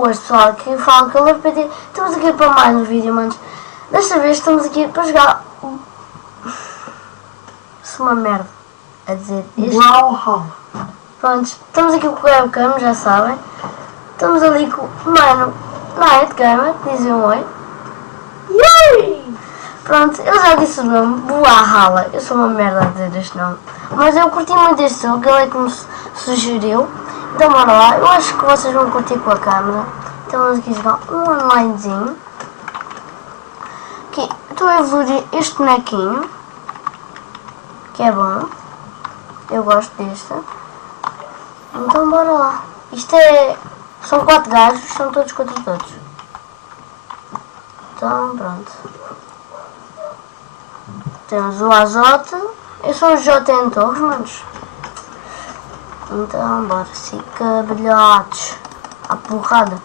boas, pessoal, que falam Call of Duty. Estamos aqui para mais um vídeo, manos. Desta vez estamos aqui para jogar... Isso é uma merda a dizer isto. Uau! Pronto, estamos aqui com o webcam, já sabem. Estamos ali com o mano Night Gamer, dizem um oi. Yay! Pronto, eu já disse o nome, Brawlhalla. Eu sou uma merda a dizer este nome. Mas eu curti muito este jogo, ele é que me sugeriu. Então bora lá, eu acho que vocês vão curtir com a câmera. Então vamos aqui jogar um onlinezinho. Aqui, estou a evoluir este bonequinho, que é bom. Eu gosto deste. Então bora lá. Isto é... São 4 gajos, são todos contra todos. Então pronto. Temos o Azote. Eu sou o JN Torres, manos. Então bora, fica brilhotes. A porrada.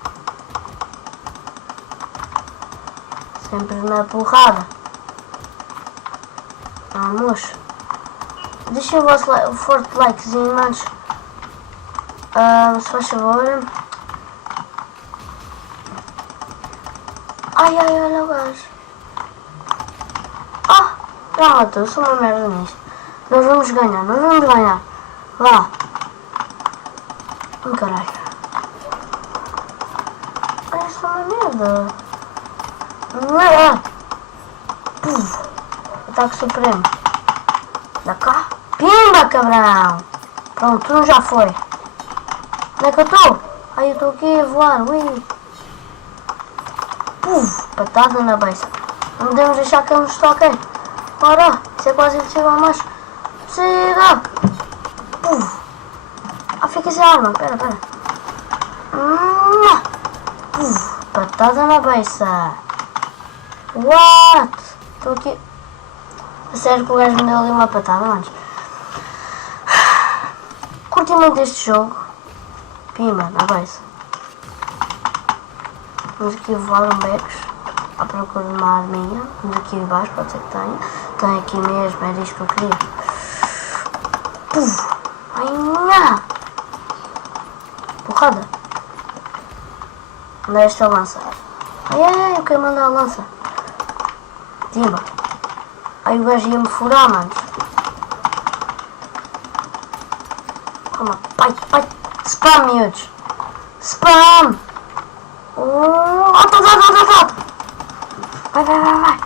Sempre na porrada. Vamos. Deixem o vosso forte likezinho, manos. Se faz favor. Ai, olha o gajo. Já matou, sou uma merda nisto. Nós vamos ganhar. Vá. Caralho. Olha, sou uma merda. Puf. Ataque supremo. Dá cá. Pimba, cabrão. Pronto, um já foi. Onde é que eu estou? Ai, eu estou aqui a voar. Ui. Puf. Patada na beça. Não podemos deixar que ele nos toque. Ora, isso é quase impossível, mas... Siga! Puf! Fica sem arma, pera. Puf! Patada na beça! What? Estou aqui... A sério que o gajo me deu ali uma patada antes. Curti muito este jogo. Pima, na beça. Vamos aqui voar um becos. À procura de uma arminha. Vamos aqui embaixo, pode ser que tenha. Tem aqui mesmo, era isto que eu queria. Puf! Ai, nha! Porrada! Onde é esta lança? Ai, eu quero mandar a lança. Timba! Ai, o gajo ia me furar, mano. Toma, pai! Spam, miúdos! Spam! Vai!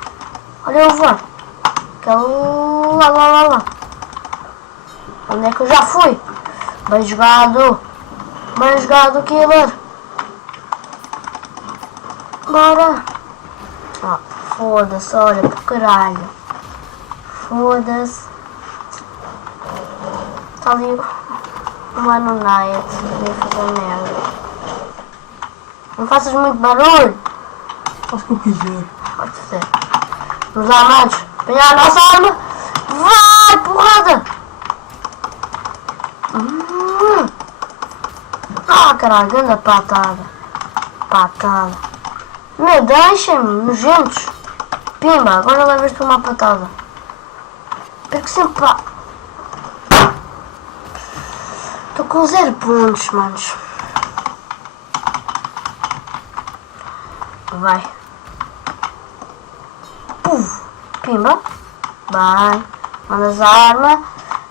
Olha eu voar. Lá. Onde é que eu já fui? Bem jogado, killer. Bora. Foda-se, olha, por caralho. Foda-se. Está ali o mano Night. Vem fazer merda. Não faças muito barulho. Faz o que eu quiser. Pode ser. Vamos lá, manos. Pegar a nossa arma. Vai, porrada. Caralho, grande patada. Meu, deixem-me, nojentos. Pimba, agora levas-te uma patada. Perco sempre pá. Estou com 0 pontos, manos. Vai. Puf. Pimba. Vai. Mandas a arma.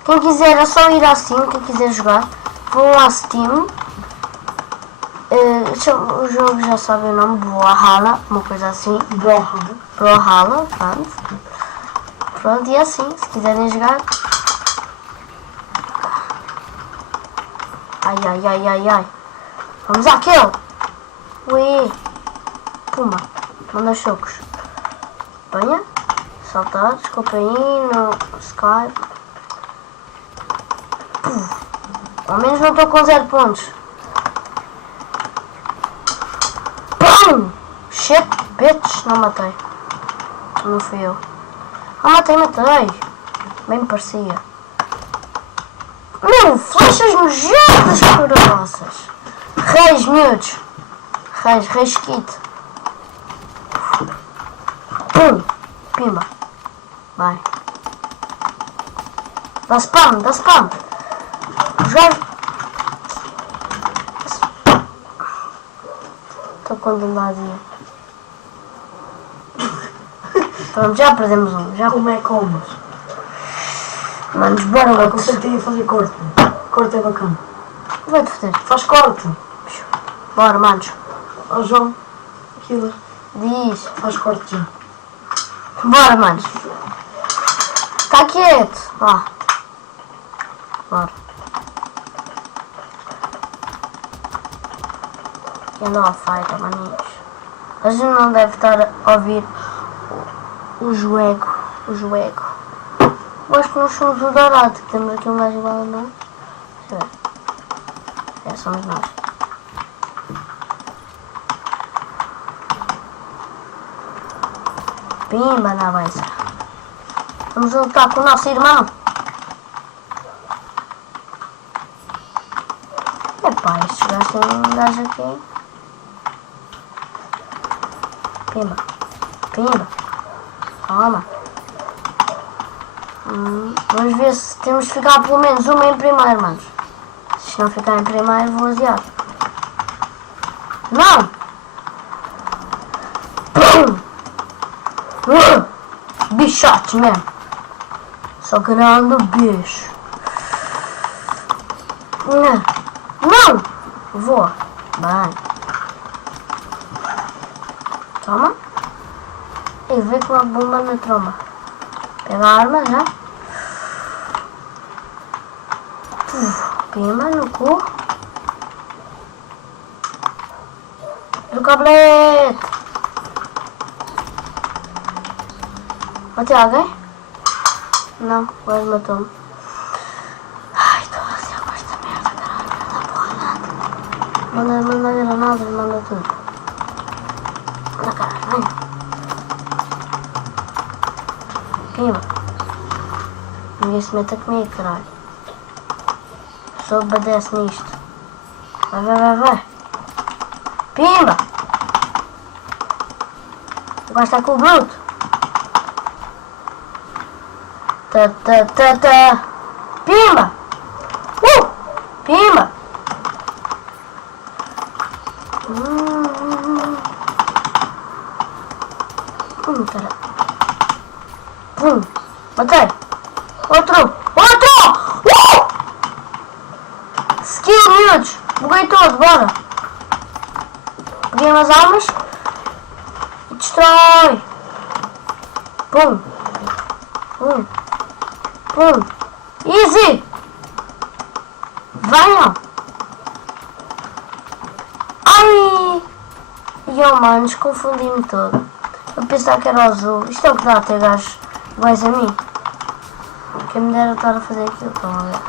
Quem quiser é só ir assim. Quem quiser jogar. Vão à Steam. O jogo já sabe o nome. Brawlhalla. Uma coisa assim. Brawlhalla. Pronto. E assim. Se quiserem jogar. Ai. Vamos àquele. Ui. Puma, manda chocos. Apanha. Saltar, desculpa aí no Skype. Ao menos não estou com 0 pontos. Pum! Shit, bitch. Não matei. Não fui eu. Matei. Bem me parecia. Meu, flechas nojentas poderosas. Reis, miúdos. Reis kit. Pimba. Vai. Dá spam. Já. Estou com demasia. Pronto, já perdemos um. Já... Como é comes? Manos, bora Eu lá. conceitei a fazer corte. Corte é bacana. Vai-te foder. Faz corte. Bora, manos. Ó João. Aquilo. Diz. Faz corte já. Bora, manos. Está quieto. Vá. Bora. Eu não fight, maninhos. A gente não deve estar a ouvir o joego. O joego. Eu acho que nós somos o dourado, que temos aqui um gajo igual a nós. Deixa eu ver. É, somos nós. Pimba na beça. Vamos lutar com o nosso irmão. Epá, estes gajos têm um gajo aqui. Pimba. Pimba. Toma. Vamos ver se temos de ficar pelo menos uma em primeiro, manos. Se não ficar em primeiro, vou aziar. Não! Pum! Bichotes mesmo. Só grande bicho. Não! Voa. Bem. Toma. E vê com a bomba na tromba. Pega a arma já. Pima no cu. Do cablete. Matei alguém? Não, quase matou-me. Ai, estou a ansiar com esta merda, caralho. Manda granadas, manda tudo. Manda caralho, vem. Pimba. Ninguém se meta comigo, caralho. Só obedece nisto. Vai. Pimba! Agora está com o bruto. Pimba! Pimba! Caralho. Matei! Outro! Skill, miúdos! Buguei todo, bora! Peguei umas armas e destrói! Pum! Easy! Venham! Ai! E oh, manos, confundi-me todo. Eu pensava que era o azul. Isto é o que dá a ter gajos iguais a mim. Quem me dera estar a fazer aquilo, estão a ver?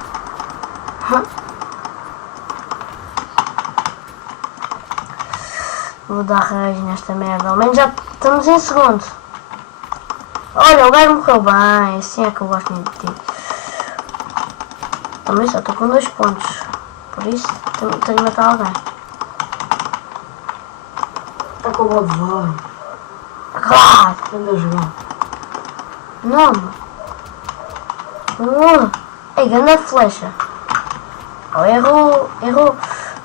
Vou dar raiz nesta merda. Ao menos já estamos em segundo. Olha, o gajo morreu bem. Assim é que eu gosto muito de ti. Também só estou com 2 pontos. Por isso, tenho de matar alguém. Está com o bode vai. Claro! Anda a jogar. Não, mano. Ei, grande flecha. Oh, errou.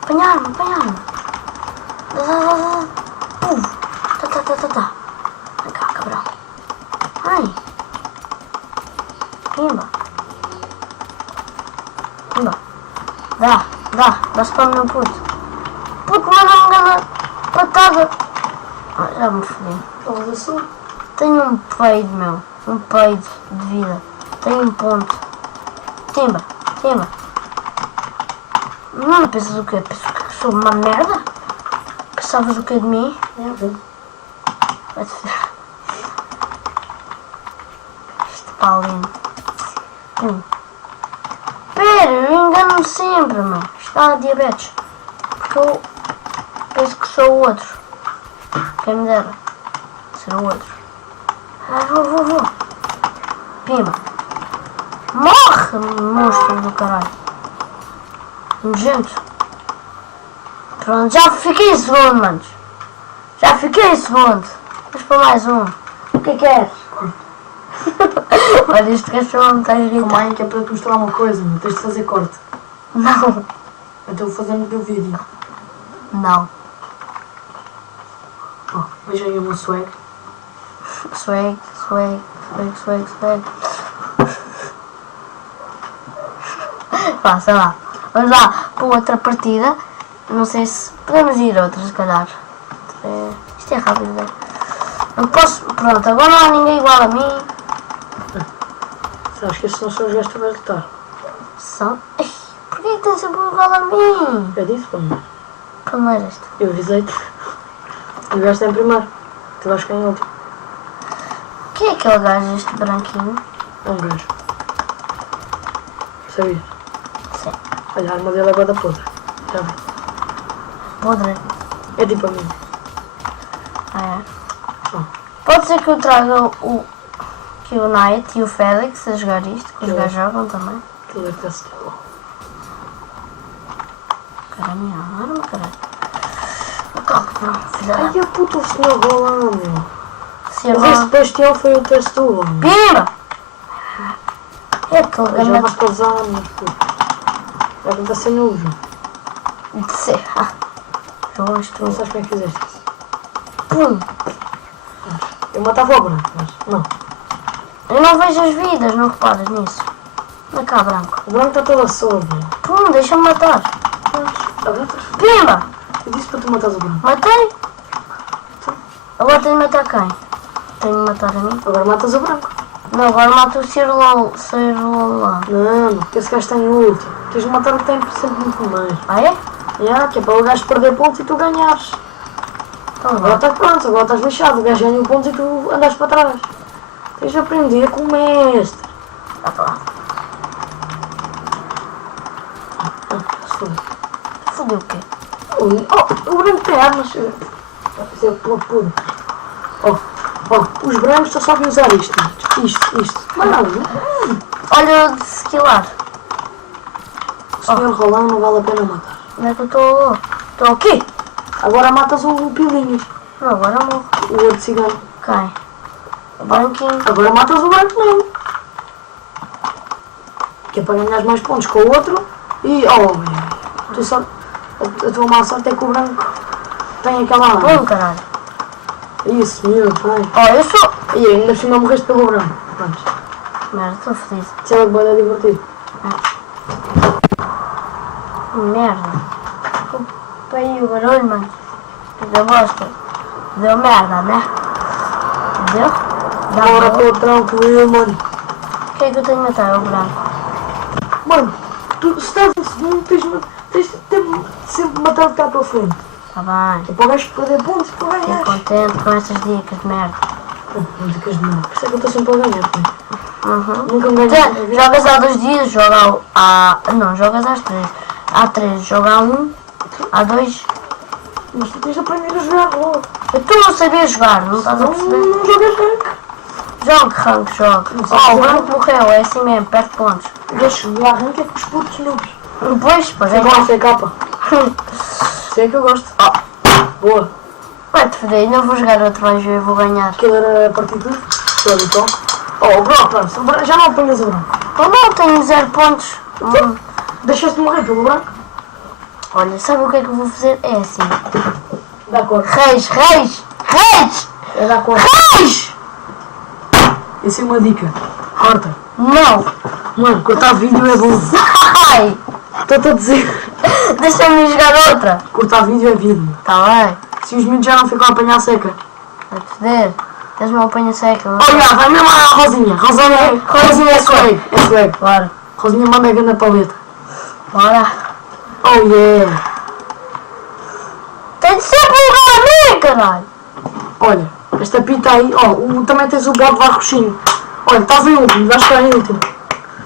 Apanhar-me. Tá. Vem cá, cabrão. Ai. Pimba. Dá spam no puto. Puto, manda-me grande patada. Já me fodi. Estavas assim? Tenho um peido, meu. Um peido de vida. Tenho um ponto. Timba. Não pensas o quê? Pensas que sou uma merda? Pensavas o quê de mim? Merda. Vai-te ver. Este paulinho. Pera, eu engano-me sempre, meu. Está a diabetes. Porque eu penso que sou o outro. Quem me dera ser o outro. Ah, vou. Pima. Morre, monstro do caralho. Nojento. Pronto, já fiquei em segundo, manos. Vamos para mais um. O que é que é? Olha, este cachorro me está a irritar. Calma aí que é para te mostrar uma coisa, meu. Tens de fazer corte. Não. Então vou fazer no teu vídeo. Não. Ó, vejam aí o meu swag. Swag. Vá, sei lá. Vamos lá para outra partida. Não sei se podemos ir a outra, se calhar. Isto é rápido, né? Não posso. Pronto, agora não há ninguém igual a mim. Sabes que esses não são os gajos que tu vais lutar. São. Ai, porquê que tem sempre igual a mim? Eu disse, pô. Como era este? Eu avisei-te. O gajo está em primeiro. Tu vais ficar em último. Quem é aquele gajo, este branquinho? É um gajo. Sabias? Sim. Olha, a arma dele é bué da podre. Já vi. Podre. É tipo a mim. Ah, é. Oh. Pode ser que eu traga que o Knight e o Felix a jogar isto, que os Eu gajos jogam também. Aquilo é que está-se bom. Cara, a minha arma, caralho. Calma, filha da Ai, a puta, o senhor Rolando, meu. se eu Mas esse não... bastião foi o teste do homem. Pima! É aquele Já grande... vais para as armas, puto. Já está sendo novo. de ser. Eu Não estou... sabes como é que fizeste isso. Pum! Eu matava o branco, mas não. Eu não vejo as vidas, não reparas nisso? Anda cá, branco. O branco está todo solto, meu. Pum, deixa-me matar. Agora estás... Pima! Eu disse para tu matares o branco. Matei? Agora tenho de matar quem? Tenho de matar a mim? Agora matas o branco. Não, agora mato o Cirlol lá. Não, porque esse gajo está em último. Tens de matar o que tem sempre muito mais. Ah, é? Que é para o gajo perder pontos e tu ganhares. Então Agora vá. estás pronto, agora estás lixado. O gajo ganha pontos e tu andas para trás. Tens de aprender com o mestre. Tá pá. Fodeu o quê? O branco tem armas. Isso é podre. Os brancos só sabem usar isto. Isto. Mas não. Olha o de skillar. O senhor Rolando não vale a pena matar. Onde é que eu estou? Estou aqui? Agora matas o Pilinhas, Não, agora morro. o outro cigano. Quem? O branquinho. Agora matas o branco mesmo. Que é para ganhar mais pontos com o outro. E, tu só, a tua má sorte é que o branco tem aquela arma. Bom, caralho. Isso, meu, vai. Ó, eu sou... E ainda por cima morreste pelo branco. Pronto. Merda, estou fodido. Isso é bem divertido. Merda. Desculpa aí o barulho, mano. Que deu bosta. Deu merda, né? Deu? Agora Dá estou tranquilo, mano. O que é que eu tenho de matar? É o branco. Mano, tu se estás em segundo, tens de sempre matar o que está à tua frente. Tá bem. É para o gajo perder pontos e para Fico ganhar. contente com essas dicas de merda. Não dicas de merda. Por isso é que eu estou sempre a ganhar, pô. Uhum. Nunca me ganhei. Jogas há 2 dias, joga não, jogas às 3. Há 3, joga há 1, há 2. Mas tu tens de aprender a jogar logo. Tu não sabias jogar, não estás a perceber? Não jogas rank. Jogue, rank, jogue. O branco morreu, é assim mesmo, perde pontos. Deixa jogar rank é com os putos noobs. Pois é. Sei lá, sei capa. Sei que eu gosto. Boa. Vai-te foder, não vou jogar outro, vais ver, vou ganhar. Aquilo era a partir de tudo. Estou então. O branco, pronto. Já não apanhas o branco. Oh não, tenho 0 pontos. Deixaste de morrer pelo branco? Olha, sabe o que é que eu vou fazer? É assim. Dá cor. Reis! É dar cor. Reis! Essa é uma dica. Corta. Não! Mano, cortar vídeo é bom. Sai! Estou-te a dizer. Deixa-me jogar outra. Cortar vídeo é vídeo. Tá bem. Se os miúdos já não ficam a apanhar seca. Vai-te foder. Tens-me uma apanha seca. Não? Olha, vai mesmo à Rosinha. Rosinha é swag. É swag. Bora. Rosinha manda a grande paleta. Bora. Oh yeah. Tem de sempre lugar a mim, caralho. Olha, esta pita aí. Também tens o bode varroxinho. Olha, estás em último. Vais ficar em último.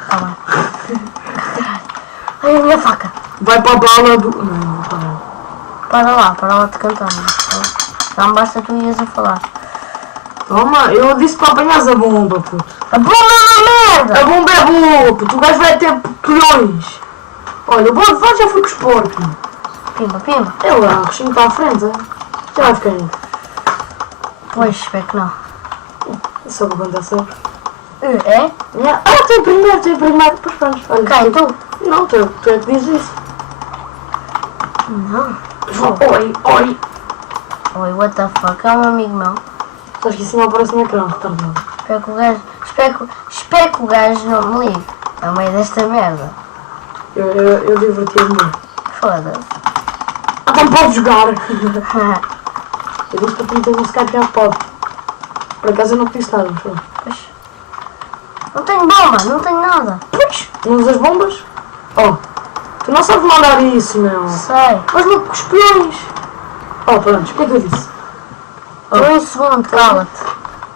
Tá bem. Ai, a minha faca. Vai para a bala do... Não, para. Para lá de cantar. Não basta tu ias a falar. Toma, eu disse para apanhares a bomba, puto. A bomba é uma merda. A bomba é boa, puto. O gajo vai ter colhões. Olha, o bode vai já foi com o esporte. Pimba. É o varroxinho está à frente. Já vai ficar em. Pois, espero que não. Eu só vou contar sobre. É? Tu é primeiro. Pois pronto. Olha, Quem? Tu? Não, tu é que dizes isso. Não. Oi. Oi, what the fuck? É um amigo meu. Acho que isso não aparece no ecrã, retardado. Espero que o gajo. Espero que o gajo não me ligue. No meio desta merda. Eu diverti-me muito. Foda-se. Ah, então pode jogar! Eu disse para tu meter um Skype já pode. Por acaso eu não te disse nada, mas foi. Pois. Não tenho bomba, não tenho nada. Pois, não usas bombas? Oh, tu não sabes mandar isso, meu. Sei. Mas não com os peões. Oh, pronto, o que é que eu disse? Estou em segundo, cala-te.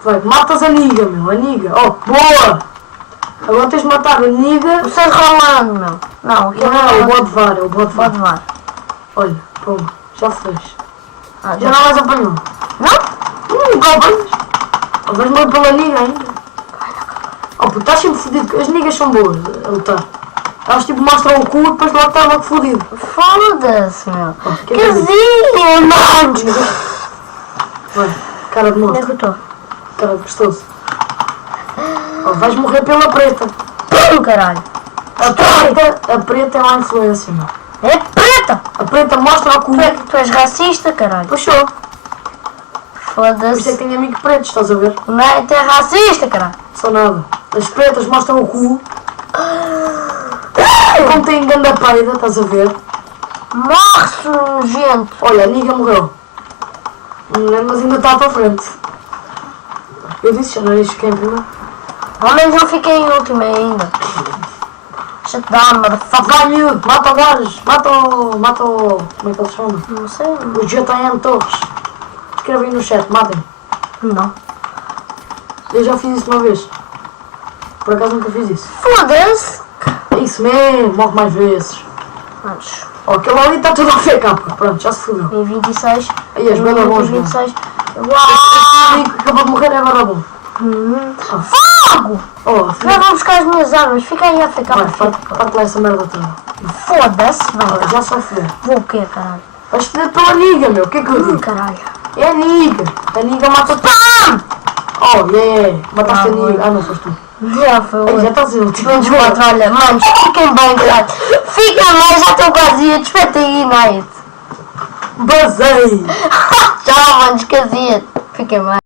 Vai, matas a Niga, meu, a Niga. Oh, boa! Agora tens de matar a Niga. O Sr. Rolando, meu. Não, aqui Não, é o Bodvar, é o Bodvar. Pode levar. Olha, pronto, já fez. Ah, Já não mais apanhou. Não? Nunca apanhas. Oh, vais morrer pela Niga ainda. Oh, puto, estás sempre fodido. As Nigas são boas a lutar. Elas tipo mostram o cu e depois lá está logo fodido. Foda-se, meu. Oh, que é que eu disse? Casinha, mano. Vai, cara de Onde é monstro. que eu estou? Cara de gostoso. Oh, vais morrer pela preta. Pum, caralho. A preta é má influência, meu. É preta. A preta mostra o cu. Tu és racista, caralho. Puxou. Por isso é que Foda-se. tenho amigos pretos, estás a ver? Não é tu és racista, caralho. Só nada. As pretas mostram o cu. Como tem ganda paida, estás a ver? Morre-se, nojento. Olha, a Niga morreu. Mas ainda está para frente. Eu disse, já não era isto que é em primeiro. Ao menos não fiquei em último ainda. Shut down, motherfucker. Vai, miúdo, mata o gajo. Mata o... Como é que ele se chama? Não sei. O JN Torres. Escreve aí no chat, matem. Não. Eu já fiz isso uma vez. Por acaso nunca fiz isso. Foda-se. É isso mesmo, morre mais vezes. Vamos. Oh, aquele ali está tudo a FK. Pronto, já se fodeu. Em 26. Aí, as bandas bons, Em meu. 26. Esse amigo que acabou de morrer é barabu. Fogo! Oh, Já vou buscar as minhas armas. Fica aí a ficar vai, perfeito. parte lá essa merda toda. Foda-se, Oh, velho. já se vai foder. Vou o quê, caralho? Vais foder pela Niga, meu. O que é que eu digo? Caralho. É a Niga. A Niga mata tudo. Oh, yeah. Mataste a Niga. Ah, não foste tu. Já foi Ei, já o estás em último. 24, olha, mano, fiquem bem, caralho. Fiquem bem, já estou quase a despeito aí, night. Basei. Tchau, mano, esqueci. Fiquem bem.